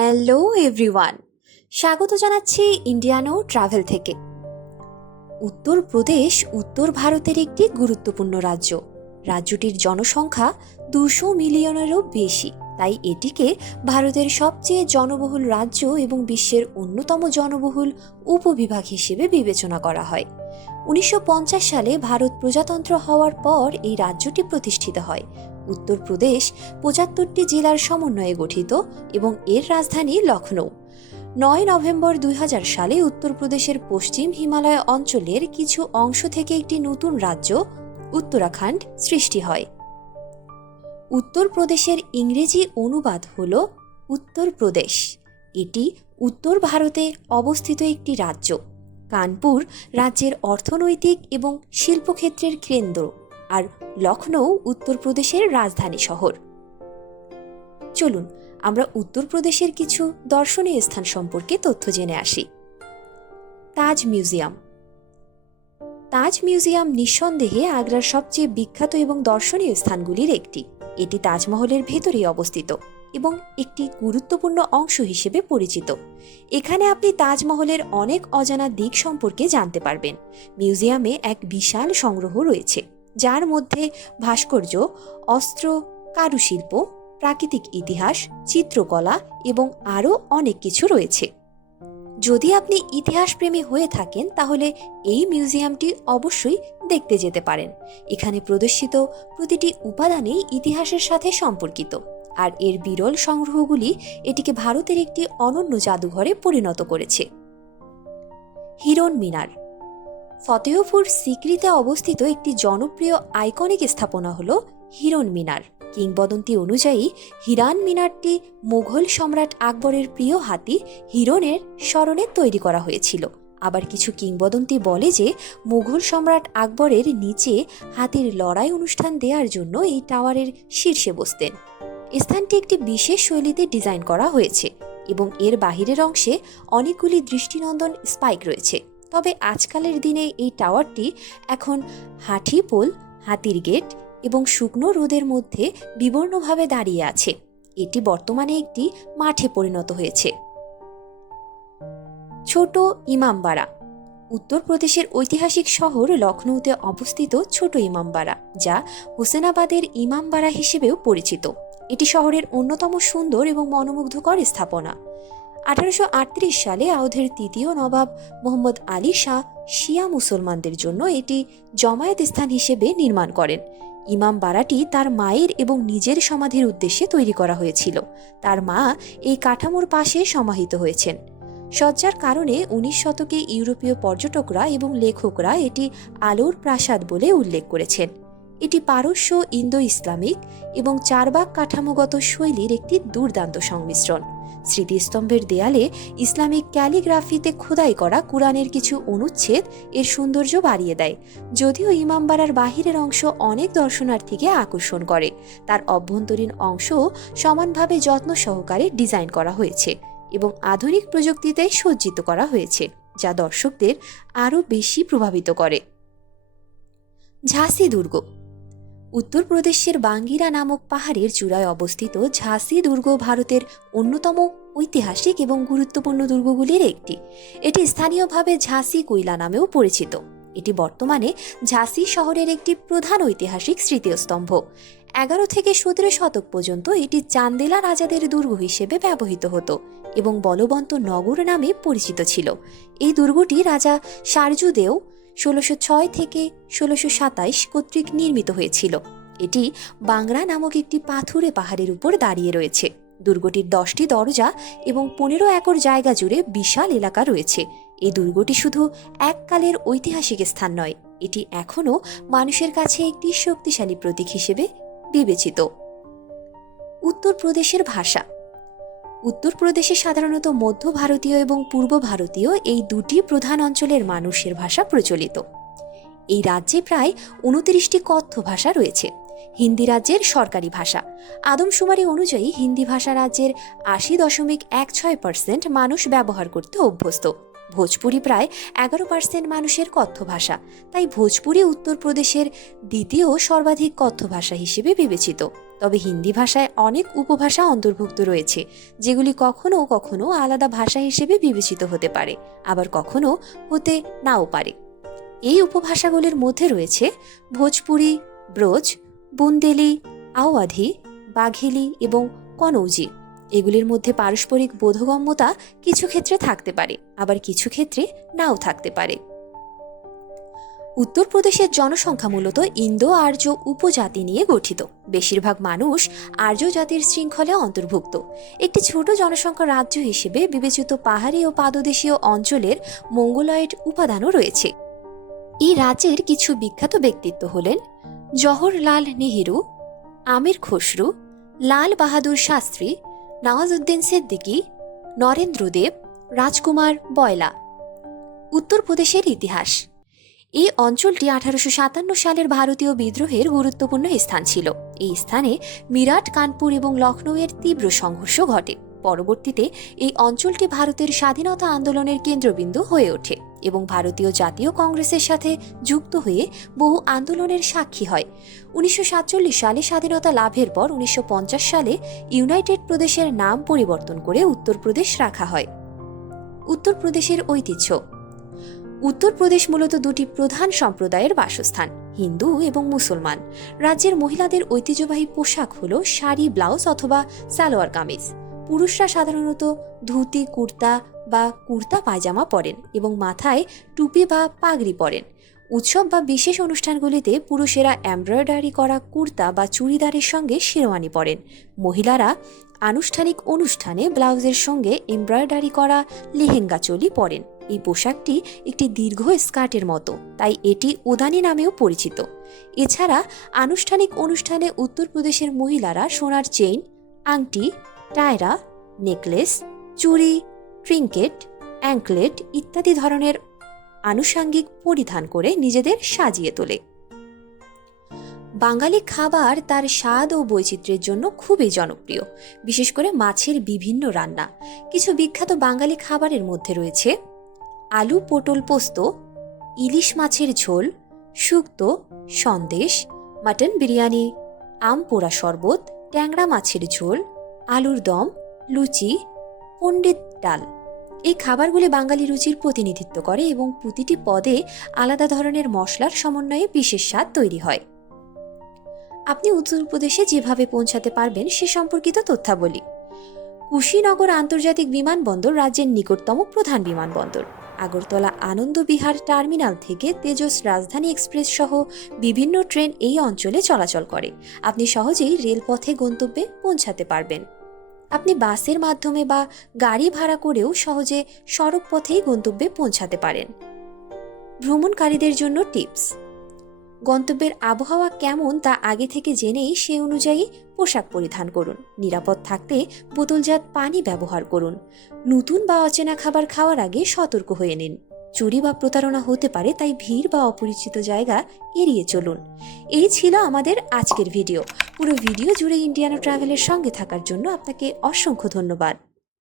Hello everyone স্বাগত জানাচ্ছি ইন্ডিয়ানো travel থেকে। উত্তরপ্রদেশ উত্তর ভারতের একটি গুরুত্বপূর্ণ রাজ্য। রাজ্যটির জনসংখ্যা দুশো মিলিয়নেরও বেশি। তাই এটিকে ভারতের সবচেয়ে জনবহুল রাজ্য এবং বিশ্বের অন্যতম জনবহুল উপবিভাগ হিসেবে বিবেচনা করা হয়। উনিশশো পঞ্চাশ সালে ভারত প্রজাতন্ত্র হওয়ার পর এই রাজ্যটি প্রতিষ্ঠিত হয়। উত্তরপ্রদেশ পঁচাত্তরটি জেলার সমন্বয়ে গঠিত এবং এর রাজধানী লখনৌ নয় নভেম্বর দুই হাজার সালে উত্তরপ্রদেশের পশ্চিম হিমালয় অঞ্চলের কিছু অংশ থেকে একটি নতুন রাজ্য, উত্তরাখণ্ড, সৃষ্টি হয়। উত্তরপ্রদেশের ইংরেজি অনুবাদ হল উত্তরপ্রদেশ। এটি উত্তর ভারতে অবস্থিত একটি রাজ্য। কানপুর রাজ্যের অর্থনৈতিক এবং শিল্পক্ষেত্রের কেন্দ্র। আর লখনৌ উত্তরপ্রদেশের রাজধানী শহর। চলুন, আমরা উত্তরপ্রদেশের কিছু দর্শনীয় স্থান সম্পর্কে তথ্য জেনে আসি। তাজ মিউজিয়াম। তাজ মিউজিয়াম নিঃসন্দেহে আগ্রার সবচেয়ে বিখ্যাত এবং দর্শনীয় স্থানগুলির একটি। এটি তাজমহলের ভেতরেই অবস্থিত এবং একটি গুরুত্বপূর্ণ অংশ হিসেবে পরিচিত। এখানে আপনি তাজমহলের অনেক অজানা দিক সম্পর্কে জানতে পারবেন। মিউজিয়ামে এক বিশাল সংগ্রহ রয়েছে। যার মধ্যে ভাস্কর্য, অস্ত্র, কারুশিল্প, প্রাকৃতিক ইতিহাস, চিত্রকলা এবং আরও অনেক কিছু রয়েছে। যদি আপনি ইতিহাস ইতিহাসপ্রেমী হয়ে থাকেন, তাহলে এই মিউজিয়ামটি অবশ্যই দেখতে যেতে পারেন। এখানে প্রদর্শিত প্রতিটি উপাদানেই ইতিহাসের সাথে সম্পর্কিত। আর এর বিরল সংগ্রহগুলি এটিকে ভারতের একটি অনন্য জাদুঘরে পরিণত করেছে। হিরণ মিনার ফতেহপুর সিক্রিতে অবস্থিত একটি জনপ্রিয় আইকনিক স্থাপনা হল হিরণ মিনার। কিংবদন্তি অনুযায়ী, হিরান মিনারটি মুঘল সম্রাট আকবরের প্রিয় হাতি হিরণের স্মরণে তৈরি করা হয়েছিল। আবার কিছু কিংবদন্তি বলে যে, মুঘল সম্রাট আকবরের নিচে হাতির লড়াই অনুষ্ঠান দেওয়ার জন্য এই টাওয়ারের শীর্ষে বসতেন। স্থানটি একটি বিশেষ শৈলীতে ডিজাইন করা হয়েছে এবং এর বাহিরের অংশে অনেকগুলি দৃষ্টিনন্দন স্পাইক রয়েছে। তবে আজকালের দিনে এই টাওয়ারটি এখন হাঠি পোল, হাতির গেট এবং শুকনো রোদের মধ্যে বিবর্ণভাবে দাঁড়িয়ে আছে। এটি বর্তমানে একটি মাঠে পরিণত হয়েছে। ছোট ইমামবাড়া, উত্তরপ্রদেশের ঐতিহাসিক শহর লখনৌতে অবস্থিত ছোট ইমামবাড়া, যা হোসেনাবাদের ইমামবাড়া হিসেবেও পরিচিত। এটি শহরের অন্যতম সুন্দর এবং মনোমুগ্ধকর স্থাপনা। আঠারোশো আটত্রিশ সালে আওধের তৃতীয় নবাব মোহাম্মদ আলী শাহ শিয়া মুসলমানদের জন্য এটি জমায়েত স্থান হিসেবে নির্মাণ করেন। ইমাম বাড়াটি তার মায়ের এবং নিজের সমাধির উদ্দেশ্যে তৈরি করা হয়েছিল। তার মা এই কাঠামোর পাশে সমাহিত হয়েছেন। সজ্জার কারণে উনিশ শতকে ইউরোপীয় পর্যটকরা এবং লেখকরা এটি আলোর প্রাসাদ বলে উল্লেখ করেছেন। এটি পারস্য ইন্দো ইসলামিক এবং চারবাগ কাঠামোগত শৈলীর একটি দুর্দান্ত সংমিশ্রণ। স্মৃতিস্তম্ভের দেয়ালে ইসলামিক ক্যালিগ্রাফিতে খোদাই করা কোরআনের কিছু অনুচ্ছেদ এর সৌন্দর্য বাড়িয়ে দেয়, যদিও ইমামবাড়ার বাহিরের অংশ অনেক দর্শনার্থীকে আকর্ষণ করে। তার অভ্যন্তরীণ অংশও সমানভাবে যত্ন সহকারে ডিজাইন করা হয়েছে এবং আধুনিক প্রযুক্তিতে সজ্জিত করা হয়েছে, যা দর্শকদের আরও বেশি প্রভাবিত করে। ঝাঁসি দুর্গ উত্তরপ্রদেশের বাঙ্গিরা নামক পাহাড়ের চূড়ায় অবস্থিত ঝাঁসি দুর্গ ভারতের অন্যতম ঐতিহাসিক এবং গুরুত্বপূর্ণ দুর্গগুলির একটি। এটি স্থানীয়ভাবে ঝাঁসি কৈলা নামেও পরিচিত। এটি বর্তমানে ঝাঁসি শহরের একটি প্রধান ঐতিহাসিক স্মৃতিস্তম্ভ। এগারো থেকে সতেরো শতক পর্যন্ত এটি চান্দেলা রাজাদের দুর্গ হিসেবে ব্যবহৃত হতো এবং বলবন্ত নগর নামে পরিচিত ছিল। এই দুর্গটি রাজা সারজুদেও ষোলোশো ছয় থেকে ষোলোশো সাতাইশ কর্তৃক নির্মিত হয়েছিল। এটি বাংরা নামক একটি পাথুরে পাহাড়ের উপর দাঁড়িয়ে রয়েছে। দুর্গটির দশটি দরজা এবং পনেরো একর জায়গা জুড়ে বিশাল এলাকা রয়েছে। এই দুর্গটি শুধু এককালের ঐতিহাসিক স্থান নয়, এটি এখনও মানুষের কাছে একটি শক্তিশালী প্রতীক হিসেবে বিবেচিত। উত্তরপ্রদেশের ভাষা উত্তরপ্রদেশে সাধারণত মধ্য ভারতীয় এবং পূর্ব ভারতীয় এই দুটি প্রধান অঞ্চলের মানুষের ভাষা প্রচলিত। এই রাজ্যে প্রায় উনত্রিশটি কথ্য ভাষা রয়েছে। হিন্দি রাজ্যের সরকারি ভাষা। আদমশুমারি অনুযায়ী হিন্দি ভাষা রাজ্যের আশি দশমিক এক ছয় পার্সেন্ট মানুষ ব্যবহার করতে অভ্যস্ত। ভোজপুরি প্রায় এগারো পার্সেন্ট মানুষের কথ্য ভাষা। তাই ভোজপুরি উত্তরপ্রদেশের দ্বিতীয় সর্বাধিক কথ্য ভাষা হিসেবে বিবেচিত। তবে হিন্দি ভাষায় অনেক উপভাষা অন্তর্ভুক্ত রয়েছে, যেগুলি কখনো কখনো আলাদা ভাষা হিসেবে বিবেচিত হতে পারে, আবার কখনো হতে নাও পারে। এই উপভাষাগুলির মধ্যে রয়েছে ভোজপুরি, ব্রজ, বুন্দেলি, আওয়াধি, বাঘেলি এবং কনৌজি। এগুলির মধ্যে পারস্পরিক বোধগম্যতা কিছু ক্ষেত্রে থাকতে পারে, আবার কিছু ক্ষেত্রে নাও থাকতে পারে। উত্তরপ্রদেশের জনসংখ্যা মূলত ইন্দো আর্য উপজাতি নিয়ে গঠিত। বেশিরভাগ মানুষ আর্য জাতির শৃঙ্খলে অন্তর্ভুক্ত। একটি ছোট জনসংখ্যা রাজ্য হিসেবে বিবেচিত পাহাড়ি ও পাদদেশীয় অঞ্চলের মঙ্গলয়েড উপাদানও রয়েছে। এই রাজ্যের কিছু বিখ্যাত ব্যক্তিত্ব হলেন জওহরলাল নেহেরু, আমির খসরু, লাল বাহাদুর শাস্ত্রী, নওয়াজউদ্দিন সিদ্দিকী, নরেন্দ্র দেব, রাজকুমার বয়লা। উত্তরপ্রদেশের ইতিহাস। এই অঞ্চলটি আঠারোশো সাতান্ন সালের ভারতীয় বিদ্রোহের গুরুত্বপূর্ণ স্থান ছিল। এই স্থানে মিরাট, কানপুর এবং লখনৌয়ের তীব্র সংঘর্ষ ঘটে। পরবর্তীতে এই অঞ্চলটি ভারতের স্বাধীনতা আন্দোলনের কেন্দ্রবিন্দু হয়ে ওঠে এবং ভারতীয় জাতীয় কংগ্রেসের সাথে যুক্ত হয়ে বহু আন্দোলনের সাক্ষী হয়। উনিশশো সাতচল্লিশ সালে স্বাধীনতা লাভের পর উনিশশো পঞ্চাশ সালে ইউনাইটেড প্রদেশের নাম পরিবর্তন করে উত্তরপ্রদেশ রাখা হয়। উত্তরপ্রদেশের ঐতিহ্য উত্তরপ্রদেশ মূলত দুটি প্রধান সম্প্রদায়ের বাসস্থান, হিন্দু এবং মুসলমান। রাজ্যের মহিলাদের ঐতিহ্যবাহী পোশাক হল শাড়ি, ব্লাউজ অথবা সালোয়ার কামিজ। পুরুষরা সাধারণত ধুতি, কুর্তা বা কুর্তা পায়জামা পরেন এবং মাথায় টুপি বা পাগড়ি পরেন। উৎসব বা বিশেষ অনুষ্ঠানগুলিতে পুরুষেরা এমব্রয়ডারি করা কুর্তা বা চুড়িদারের সঙ্গে শেরওয়ানি পরেন। মহিলারা আনুষ্ঠানিক অনুষ্ঠানে ব্লাউজের সঙ্গে এমব্রয়ডারি করা লেহেঙ্গা চলি পরেন। এই পোশাকটি একটি দীর্ঘ স্কার্টের মতো, তাই এটি উদানি নামেও পরিচিত। এছাড়া আনুষ্ঠানিক অনুষ্ঠানে উত্তরপ্রদেশের মহিলারা সোনার চেইন, আংটি, টায়রা, নেকলেস, চুড়ি, ট্রিঙ্কেট, অ্যাঙ্কলেট ইত্যাদি ধরনের আনুষাঙ্গিক পরিধান করে নিজেদের সাজিয়ে তোলে। বাঙালি খাবার তার স্বাদ ও বৈচিত্র্যের জন্য খুবই জনপ্রিয়, বিশেষ করে মাছের বিভিন্ন রান্না। কিছু বিখ্যাত বাঙালি খাবারের মধ্যে রয়েছে আলু পটল পোস্ত, ইলিশ মাছের ঝোল, শুক্তো, সন্দেশ, মাটন বিরিয়ানি, আম পোড়া শরবত, ট্যাংরা মাছের ঝোল, আলুর দম, লুচি, পণ্ডিত ডাল। এই খাবারগুলি বাঙালি রুচির প্রতিনিধিত্ব করে এবং প্রতিটি পদে আলাদা ধরনের মশলার সমন্বয়ে বিশেষ স্বাদ তৈরি হয়। আপনি উত্তরপ্রদেশে যেভাবে পৌঁছাতে পারবেন সে সম্পর্কিত তথ্যাবলী। কুশীনগর আন্তর্জাতিক বিমানবন্দর রাজ্যের নিকটতম প্রধান বিমানবন্দর। আগরতলা আনন্দ বিহার টার্মিনাল থেকে তেজস রাজধানী এক্সপ্রেস সহ বিভিন্ন ট্রেন এই অঞ্চলে চলাচল করে। আপনি সহজেই রেলপথে গন্তব্যে পৌঁছাতে পারবেন। আপনি বাসের মাধ্যমে বা গাড়ি ভাড়া করেও সহজে সড়ক পথেই গন্তব্যে পৌঁছাতে পারেন। ভ্রমণকারীদের জন্য টিপস। গন্তব্যের আবহাওয়া কেমন তা আগে থেকে জেনেই সে অনুযায়ী পোশাক পরিধান করুন। নিরাপদ থাকতে বোতলজাত পানি ব্যবহার করুন। নতুন বা অচেনা খাবার খাওয়ার আগে সতর্ক হয়ে নিন। চুরি বা প্রতারণা হতে পারে, তাই ভিড় বা অপরিচিত জায়গা এড়িয়ে চলুন। এই ছিল আমাদের আজকের ভিডিও। পুরো ভিডিও জুড়ে ইন্ডিয়ানা ট্রাভেলের সঙ্গে থাকার জন্য আপনাকে অসংখ্য ধন্যবাদ।